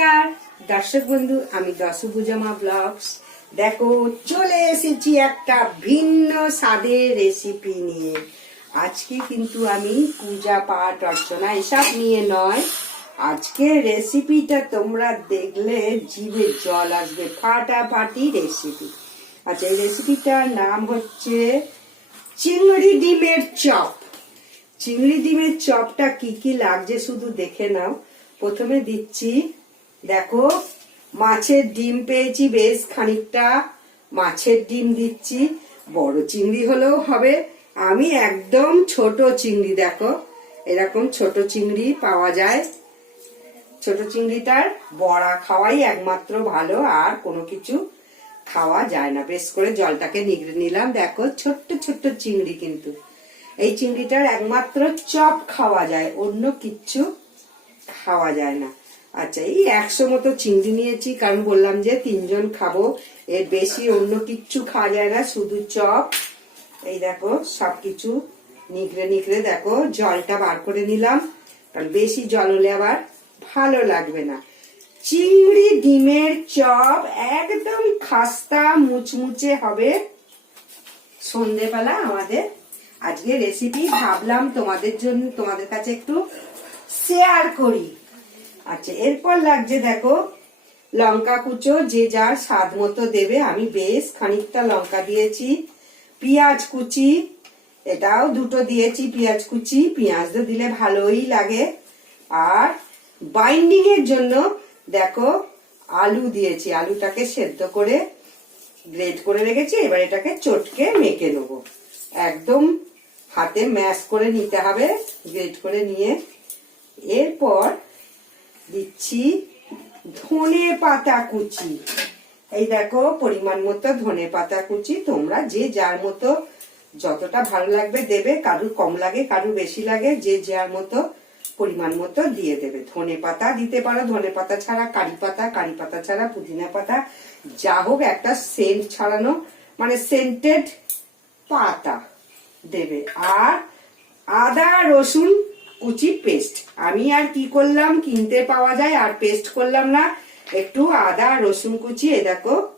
নমস্কার। দর্শক বন্ধু, আমি দশভুজামা ব্লগস। দেখো, চলে এসেছি একটা ভিন্ন স্বাদের রেসিপি নিয়ে। আজকে কিন্তু আমি পূজা পাঠ অর্চনা এসব নিয়ে নয়। আজকে রেসিপিটা তোমরা দেখলে জিভে জল আসবে, ফাটাফাটি রেসিপি আচ্ছা এই রেসিপিটার নাম হচ্ছে চিংড়ি ডিমের চপ। চিংড়ি ডিমের চপটা কি কি লাগছে শুধু দেখে নাও। প্রথমে দিচ্ছি দেখো, মাছের ডিম পেয়েছি বেশ খানিকটা। মাছের ডিম দিচ্ছি, বড় চিংড়ি হলেও হবে। আমি একদম ছোট চিংড়ি, দেখো। এরকম ছোট চিংড়ি পাওয়া যায়। ছোট চিংড়িটার বড়া খাওয়াই একমাত্র ভালো, আর কোনো কিছু খাওয়া যায় না। বেশ করে জলটাকে নিগড়ে নিলাম। দেখো, ছোট্ট ছোট্ট চিংড়ি কিন্তু। এই চিংড়িটার একমাত্র চপ খাওয়া যায়, অন্য কিচ্ছু খাওয়া যায় না। আচ্ছা এই একশো মতো চিংড়ি নিয়েছি, কারণ বললাম যে তিনজন খাব। এর বেশি অন্য কিচ্ছু খাওয়া যায় না, শুধু চপ। এই দেখো, সবকিছু নিকড়ে নিকড়ে দেখো, জলটা বার করে নিলাম, কারণ বেশি জল হলে আবার ভালো লাগবে না। চিংড়ি, ডিমের চপ একদম খাস্তা মুচমুচে হবে সন্ধেবেলা আমাদের। আজকে রেসিপি ভাবলাম তোমাদের জন্য, তোমাদের কাছে একটু শেয়ার করি। আচ্ছা এরপর লাগছে দেখো, লঙ্কা কুচো, যে যার স্বাদ মতো দেবে। আমি বেশ খানিকটা লঙ্কা দিয়েছি, পেঁয়াজ কুচি, এটাও দুটো দিয়েছি, পেঁয়াজ কুচি। পেঁয়াজ তো দিলে ভালোই লাগে। আর বাইন্ডিং এর জন্য দেখো, আলু দিয়েছি। আলুটাকে সেদ্ধ করে গ্রেট করে রেখেছি। এবার এটাকে চটকে মেখে নেব। একদম হাতে ম্যাশ করে নিতে হবে, গ্রেট করে নিয়ে। এরপর দিচ্ছি ধনে পাতা কুচি। এই দেখো, পরিমাণ মতো ধনে পাতা কুচি। তোমরা যে যার মতো যতটা ভালো লাগবে দেবে কারুর কম লাগে কারুর বেশি লাগে, যে যার মতো পরিমাণ মতো দিয়ে দেবে। ধনে পাতা দিতে পারো, ধনে পাতা ছাড়া কারি পাতা কারি পাতা ছাড়া পুদিনা পাতা, যা হোক একটা সেন্ট ছাড়ানো মানে সেন্টেড পাতা দেবে। আর আদা, রসুন কুচি পেস্ট। আমি আর কি করলাম? কিনতে পাওয়া যায়, আর পেস্ট করলাম না। একটু আদা, রসুন কুচি, এ দেখো,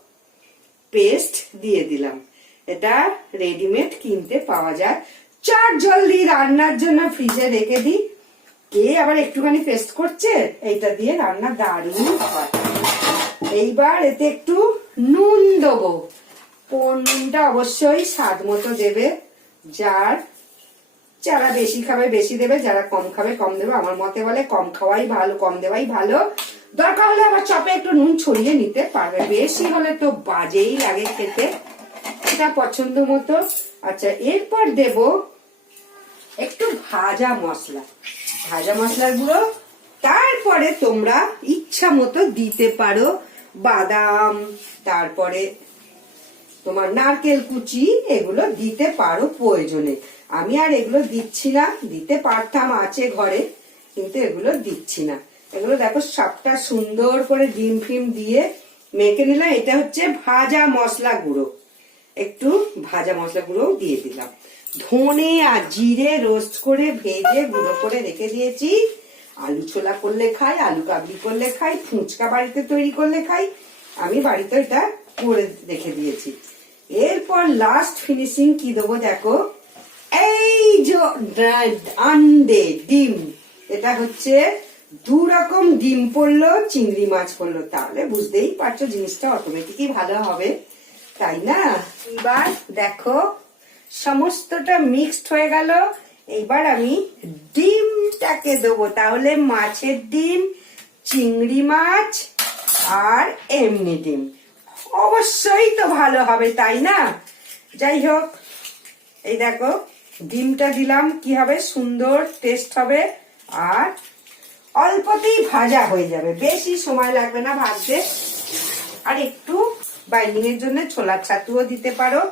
পেস্ট দিয়ে দিলাম। এটা রেডিমেড কিনতে পাওয়া যায়। চার জল জলদি রান্নার জন্য ফ্রিজে রেখে দিই। কে আবার একটুখানি পেস্ট করছে, এইটা দিয়ে রান্না দারুণ হয়। এইবার এতে একটু নুন দেবো। নুনটা অবশ্যই স্বাদ মতো দেবে। যার যারা বেশি খাবে, বেশি দেবে, যারা কম খাবে, কম দেবে। আমার মতে বলে কম খাওয়াই ভালো, কম দেওয়াই ভালো। দরকার হলে আবার চপে একটু নুন ছড়িয়ে নিতে পারবে। বেশি হলে তো বাজেই লাগে খেতে। এটা পছন্দ মতো। আচ্ছা এরপর দেব একটু ভাজা মশলা। ভাজা মশলার গুঁড়ো। তারপরে তোমরা ইচ্ছা মতো দিতে পারো বাদাম, তারপরে তোমার নারকেল কুচি, এগুলো দিতে পারো প্রয়োজনে। আমি আর এগুলো দিচ্ছি না। দিতে পারতাম আছে ঘরে, কিন্তু এগুলো দিচ্ছি না। এগুলো দেখো সবটা সুন্দর করে ডিম ফিম দিয়ে মেখে নিলাম। এটা হচ্ছে ভাজা মশলা গুঁড়ো। একটু ভাজা মশলা গুঁড়ো দিয়ে দিলাম। ধনে আর জিরে রোস্ট করে ভেজে গুঁড়ো করে রেখে দিয়েছি। আলু ছোলা করলে খাই, আলু কাবলি করলে খাই, ফুচকা বাড়িতে তৈরি করলে খাই। আমি বাড়িতে এটা করে রেখে দিয়েছি। এরপর লাস্ট ফিনিশিং কি দেবো দেখো? ডিম। এটা হচ্ছে দু রকম ডিম পড়ল, চিংড়ি মাছ পড়ল। তাহলে বুঝতেই পারছ জিনিসটা অটোমেটিকই ভালো হবে। তাই না? এবার দেখো, সমস্তটা মিক্সড হয়ে গেল। এইবার আমি ডিমটাকে দেবো। তাহলে মাছের ডিম, চিংড়ি মাছ আর এমনি ডিম। অবশ্যই তো ভালো হবে, তাই না? যাই হোক, এই দেখো ডিমটা দিলাম, কি হবে? সুন্দর টেস্ট হবে আর অল্পতেই ভাজা হয়ে যাবে। বেশি সময় লাগবে না ভাজতে। আর একটু বাইন্ডিং এর জন্য ছোলার ছাতুও দিতে পারো,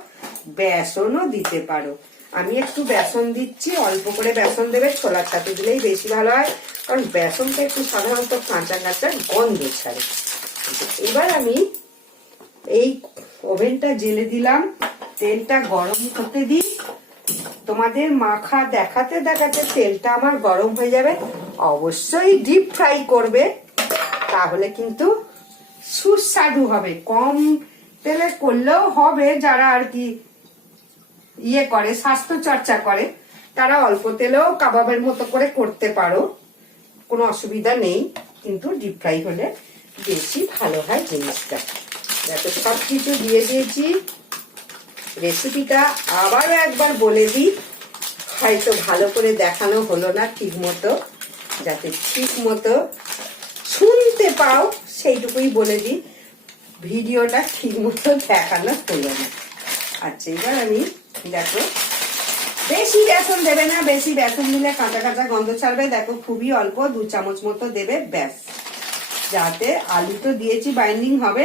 বেসনও দিতে পারো। আমি একটু বেসন দিচ্ছি, অল্প করে বেসন দেবে, ছোলার ছাতু দিলেই বেশি ভালো হয়। কারণ বেসনটা একটু সাধারণত কাঁচা কাঁচা গন্ধ ছাড়ে। এবার আমি এই ওভেনটা জেলে দিলাম। তেলটা গরম করতে দিই। তোমাদের মাখা দেখাতে দেখাতে তেলটা আমার গরম হয়ে যাবে। অবশ্যই ডিপ ফ্রাই করবে। তাহলে কিন্তু সুস্বাদু হবে। কম তেলে করলেও হবে যারা আর কি ইয়ে করে, স্বাস্থ্য চর্চা করে, তারা অল্প তেলেও কাবাবের মতো করে করতে পারো। কোনো অসুবিধা নেই, কিন্তু ডিপ ফ্রাই হলে বেশি ভালো হয় জিনিসটা। দেখো সব কিছু দিয়ে দিয়েছি। রেসিপিটা আবারও একবার বলে দিই। হয়তো ভালো করে দেখানো হলো না ঠিক মতো যাতে ঠিক মতো শুনতে পাও, সেইটুকুই বলে দিই। ভিডিওটা ঠিক মতো দেখানো হলো না। আচ্ছা এবার আমি দেখো, বেশি বেসন দেবে না, বেশি বেসন দিলে কাঁচা কাঁচা গন্ধ ছাড়বে। দেখো, খুবই অল্প, দু চামচ মতো দেবে, ব্যাস। যাতে আলু তো দিয়েছি বাইন্ডিং হবে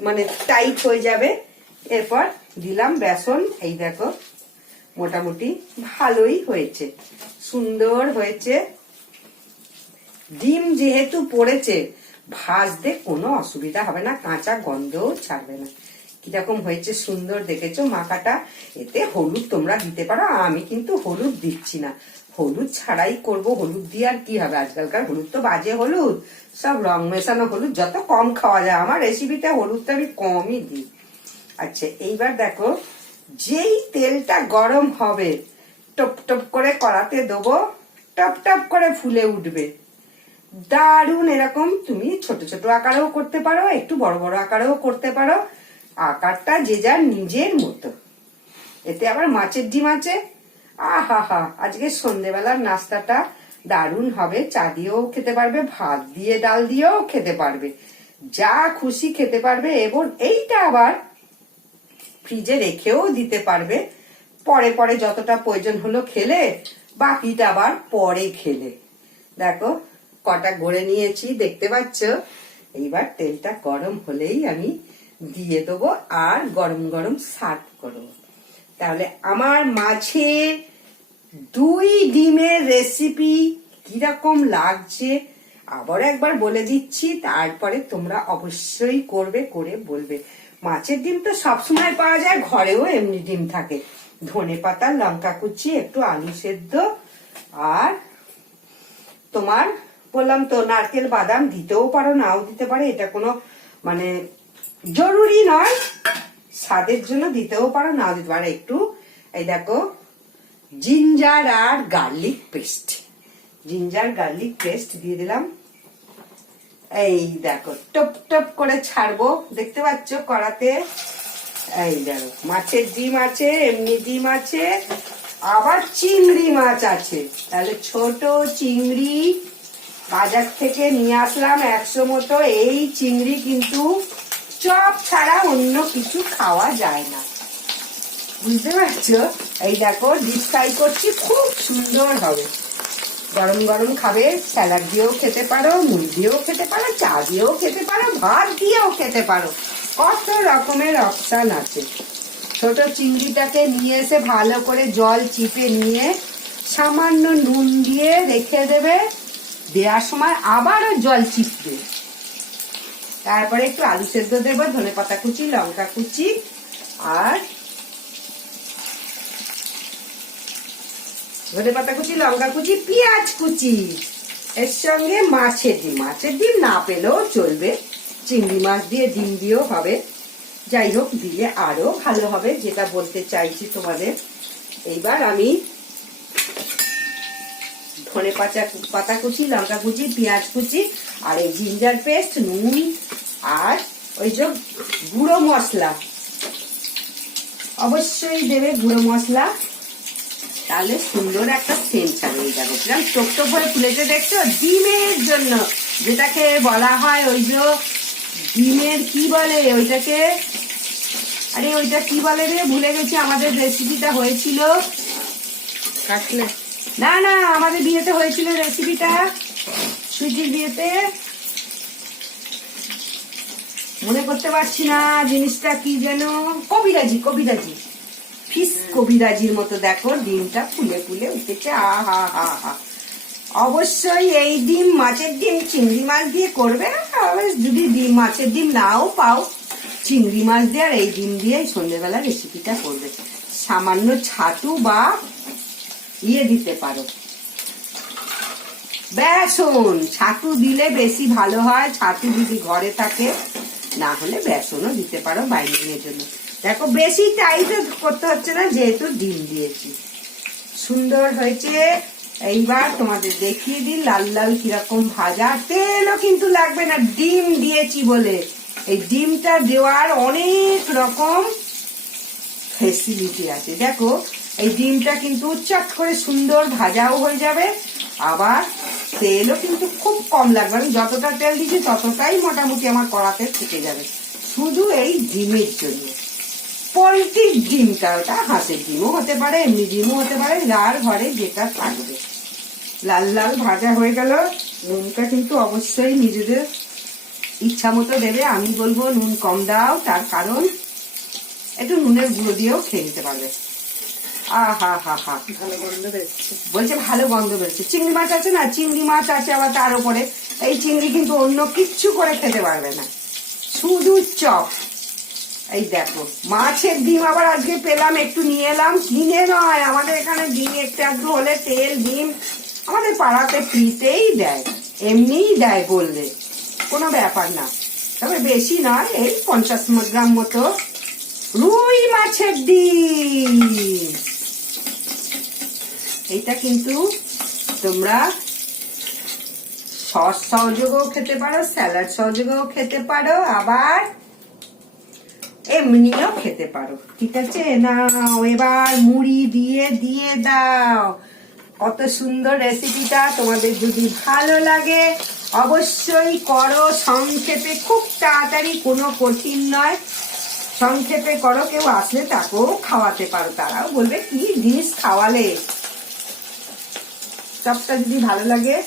মানে টাইট হয়ে যাবে। এরপর দিলাম বেসন, এই দেখো, মোটামুটি ভালোই হয়েছে, সুন্দর হয়েছে। ডিম যেহেতু পড়েছে, ভাজতে কোনো অসুবিধা হবে না, কাঁচা গন্ধও ছাড়বে না। কীরকম হয়েছে সুন্দর দেখেছ মাখাটা? এতে হলুদ তোমরা দিতে পারো আমি কিন্তু হলুদ দিচ্ছি না। হলুদ ছাড়াই করব, হলুদ দিয়ে আর কি হবে? আজকালকার হলুদ তো বাজে হলুদ, সব রং মেশানো হলুদ, যত কম খাওয়া যায়। আমার রেসিপিতে হলুদটা আমি কমই দিই। আচ্ছা এইবার দেখো, যেই তেলটা গরম হবে, টপ টপ করে কড়াতে দেবো, টপ টপ করে ফুলে উঠবে। দারুণ এরকম তুমি ছোট ছোট আকারেও করতে পারো, একটু বড় বড় আকারেও করতে পারো। আকারটা যে যার নিজের মতো। এতে আবার মাছের ডিম আছে। আহা হা, আজকে সন্ধেবেলার নাস্তাটা দারুণ হবে। চা দিয়েও খেতে পারবে, ভাত দিয়ে, ডাল দিয়েও খেতে পারবে। যা খুশি খেতে পারবে, এবং এইটা আবার ফ্রিজে রেখেও দিতে পারবে। পরে পরে যতটা প্রয়োজন হলো খেলে, বাকিটা আবার পরে খেলে। দেখো, কটা গড়ে নিয়েছি, দেখতে পাচ্ছ? এইবার তেলটা গরম হলেই আমি দিয়ে দেবো আর গরম গরম সার্ভ করব। তাহলে আমার মাছে দুই ডিমের রেসিপি কীরকম লাগছে আবার একবার বলে দিচ্ছি, তারপরে তোমরা অবশ্যই করবে, করে বলবে। মাছের ডিম তো সবসময় পাওয়া যায়, ঘরেও এমনি ডিম থাকে। ধনে পাতা, লঙ্কা কুচি, একটু আলু সেদ্ধ, আর তোমার বললাম তো, নারকেল, বাদাম দিতেও পারো, নাও দিতে পারে, এটা কোনো মানে জরুরি নয়। স্বাদের জন্য দিতেও পারো, নাও দিতে পারো। একটু, এই দেখো, জিঞ্জার আর garlic paste. Ginger, garlic paste দিয়ে দিলাম। এই দেখো, টপ টপ করে ছাড়বো, দেখতে পাচ্ছ কড়াতে? এই দেখো, মাছের ডিম আছে, এমনি ডিম আছে, আবার চিংড়ি মাছ আছে। তাহলে ছোট চিংড়ি বাজার থেকে নিয়ে আসলাম একশো মতো, এই চিংড়ি কিন্তু চপ ছাড়া অন্য কিছু খাওয়া যায় না। বুঝতে পারছ? এই দেখো ডিপ ফ্রাই করছি, খুব সুন্দর হবে। গরম গরম খাবে, স্যালাড দিয়েও খেতে পারো মুড়ি দিয়েও খেতে পারো, চা দিয়েও খেতে পারো, ভাত দিয়েও খেতে পারো। কত রকমের অপশান আছে। ছোট চিংড়িটাকে নিয়ে এসে ভালো করে জল চিপে নিয়ে সামান্য নুন দিয়ে রেখে দেবে। দেওয়ার সময় আবারও জল চিপবে। তারপরে একটু আলু সেদ্ধ দেবো ধনে পাতা কুচি, লঙ্কা কুচি, আর ধনে পাতা কুচি, লঙ্কা কুচি, পেঁয়াজ কুচি। এর সঙ্গে মাছের ডিম। মাছের ডিম না পেলেও চলবে। চিংড়ি মাছ দিয়ে ডিম দিয়েও হবে। যাই হোক দিলে আরও ভালো হবে, যেটা বলতে চাইছি তোমাদের। এইবার আমি ধনে পাতা পাতা কুচি, লঙ্কা কুচি, পেঁয়াজ কুচি, আর এই জিঞ্জার পেস্ট, নুন, আর ওই যে গুঁড়ো মশলা। অবশ্যই দেবে গুঁড়ো মশলা। তাহলে সুন্দর একটা সেন্ট ছাড়িয়ে যাবে। কিরম টোপ টোপ হয়ে ফুলেছে দেখছ? ডিমের জন্য যেটাকে বলা হয় ওই যে ডিমের কি বলে ওইটাকে? আরে ওইটা কি বলে রে? ভুলে গেছি আমাদের রেসিপিটা হয়েছিল। কাটলে না না আমাদের বিয়েতে হয়েছিল রেসিপিটা সুজির বিয়েতে। মনে করতে পারছি না জিনিসটা কি যেন। কবিরাজি কবিরাজি। ফিস কবিরাজির মতো দেখো, ডিমটা ফুলে ফুলে উঠেছে আহা হা হা অবশ্যই এই ডিম, মাছের ডিম, চিংড়ি মাছ দিয়ে করবে যদি ডিম, মাছের ডিম নাও পাও, চিংড়ি মাছ দিয়ে আর এই ডিম দিয়ে সন্ধ্যেবেলা রেসিপিটা করবে। সামান্য ছাতু বা ইয়ে দিতে পারো। বেসন ছাতু দিলে বেশি ভালো হয়, ছাতু যদি ঘরে থাকে, না হলে বেসনও দিতে পারো বাইন্ডিংয়ের জন্য। দেখো, বেশি টাইট করতে হচ্ছে না, যেহেতু ডিম দিয়েছি। সুন্দর হয়েছে। এইবার তোমাদের দেখিয়ে দিন লাল লাল কীরকম ভাজা। তেলও কিন্তু লাগবে না, ডিম দিয়েছি বলে। এই ডিমটা দেওয়ার অনেক রকম ফেসিলিটি আছে। দেখো, এই ডিমটা কিন্তু চট করে সুন্দর ভাজাও হয়ে যাবে। আবার তেলও কিন্তু খুব কম লাগবে। আমি যতটা তেল দিচ্ছি ততটাই মোটামুটি আমার কড়াতে থেকে যাবে। শুধু এই ডিমের জন্য। পোলট্রির ডিমটা ওটা হাঁসের ডিমও হতে পারে এমনি ডিমও হতে পারে যার ঘরে যেটা থাকবে। লাল লাল ভাজা হয়ে গেল নুনটা কিন্তু অবশ্যই নিজেদের ইচ্ছা মতো দেবে আমি বলব নুন কম দাও তার কারণ একটু নুনের গুঁড়ো দিয়েও খেয়ে নিতে পারবে। আহা হা হা। ভালো গন্ধ বেরোচ্ছে। বলছে ভালো গন্ধ বেরোচ্ছে। চিংড়ি মাছ আছে না? চিংড়ি মাছ আছে আবার তার উপরে। এই চিংড়ি কিন্তু অন্য কিচ্ছু করে খেতে পারবে না। শুধু চপ। এই দেখো, মাছের ডিম আবার আজকে পেলাম, একটু নিয়ে এলাম। কিনে নয়, আমাদের এখানে ডিম, একটু একটু হলে তেল, ডিম, আমাদের পাড়াতে ফ্রিতেই দেয়, এমনিই দেয় বললে, কোনো ব্যাপার না। তবে বেশি নয়, এই পঞ্চাশ গ্রাম মতো রুই মাছের ডিম। এইটা কিন্তু তোমরা সস সহযোগেও খেতে পারো, স্যালাড সহযোগেও খেতে পারো, আবার এমনিও খেতে পারো। ঠিক আছে? নাও, এবার মুড়ি দিয়ে দিয়ে দাও। কত সুন্দর রেসিপিটা তোমাদের যদি ভালো লাগে, অবশ্যই করো। সংক্ষেপে খুব তাড়াতাড়ি, কোনো কঠিন নয়। সংক্ষেপে করো, কেউ আসলে তাকেও খাওয়াতে পারো। তারাও বলবে, কি জিনিস খাওয়ালে? চপটা যদি ভালো লাগে,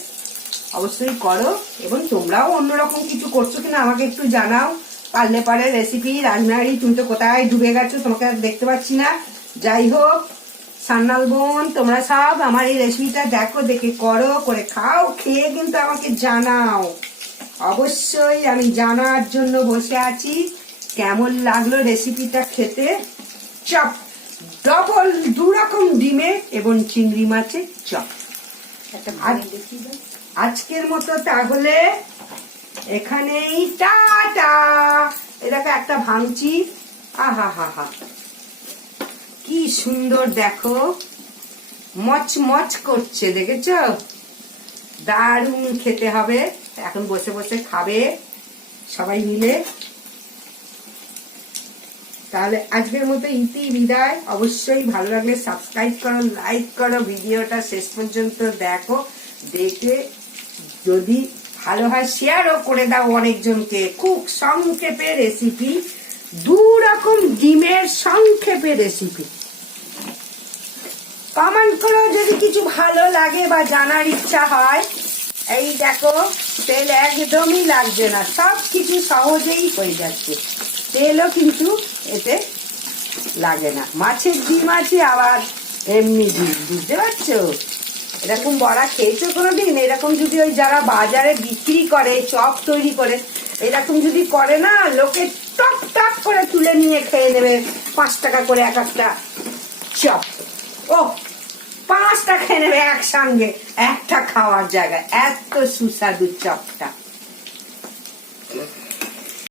অবশ্যই করো। এবং তোমরাও অন্যরকম কিছু করছ কিনা আমাকে একটু জানাও। পারলে পারে রেসিপি রান্নারি তুমি তো কোথায় ডুবে গেছো তোমাকে দেখতে পাচ্ছি না। যাই হোক সান্নাল বোন তোমরা সব আমার এই রেসিপিটা দেখো দেখে করো করে খাও খেয়ে কিন্তু আমাকে জানাও। অবশ্যই আমি জানার জন্য বসে আছি। কেমন লাগল রেসিপিটা খেতে? চপ ডবল দু রকম ডিমে এবং চিংড়ি মাছের চপ। আজকের মতো তাহলে এখানেই টাটা। এটাকে একটা ভাঙছি আহা হা হা কি সুন্দর দেখো। মচ মচ করছে, দেখেছ? দারুণ খেতে হবে। এখন বসে বসে খাবে সবাই মিলে। তাহলে আজকের মতো ইতি বিদায়। অবশ্যই ভালো লাগলে সাবস্ক্রাইব করো লাইক করো। ভিডিওটা শেষ পর্যন্ত দেখো। দেখে যদি ভালো হয় শেয়ারও করে দাও অনেকজনকে। খুব সংক্ষেপে রেসিপি দু রকম ডিমের সংক্ষেপে রেসিপি কমেন্ট করো যদি কিছু ভালো লাগে বা জানার ইচ্ছা হয়। এই দেখো, তেল একদমই লাগছে না, সব কিছু সহজেই হয়ে যাচ্ছে। তেলও কিন্তু এতে লাগে না। মাছের ডিম আছে আবার এমনি ডিম, বুঝতে পারছ? এরকম বড়া খেয়েছো কোনো দিন এরকম যদি ওই যারা বাজারে বিক্রি করে, চপ তৈরি করে, এরকম যদি করে না, লোকে টপ টপ করে তুলে নিয়ে খেয়ে নেবে। পাঁচ টাকা করে এক একটা চপ। ও, পাঁচটা খেয়ে নেবে একসঙ্গে। একটা খাওয়ার জায়গায়। এত সুস্বাদু চপটা।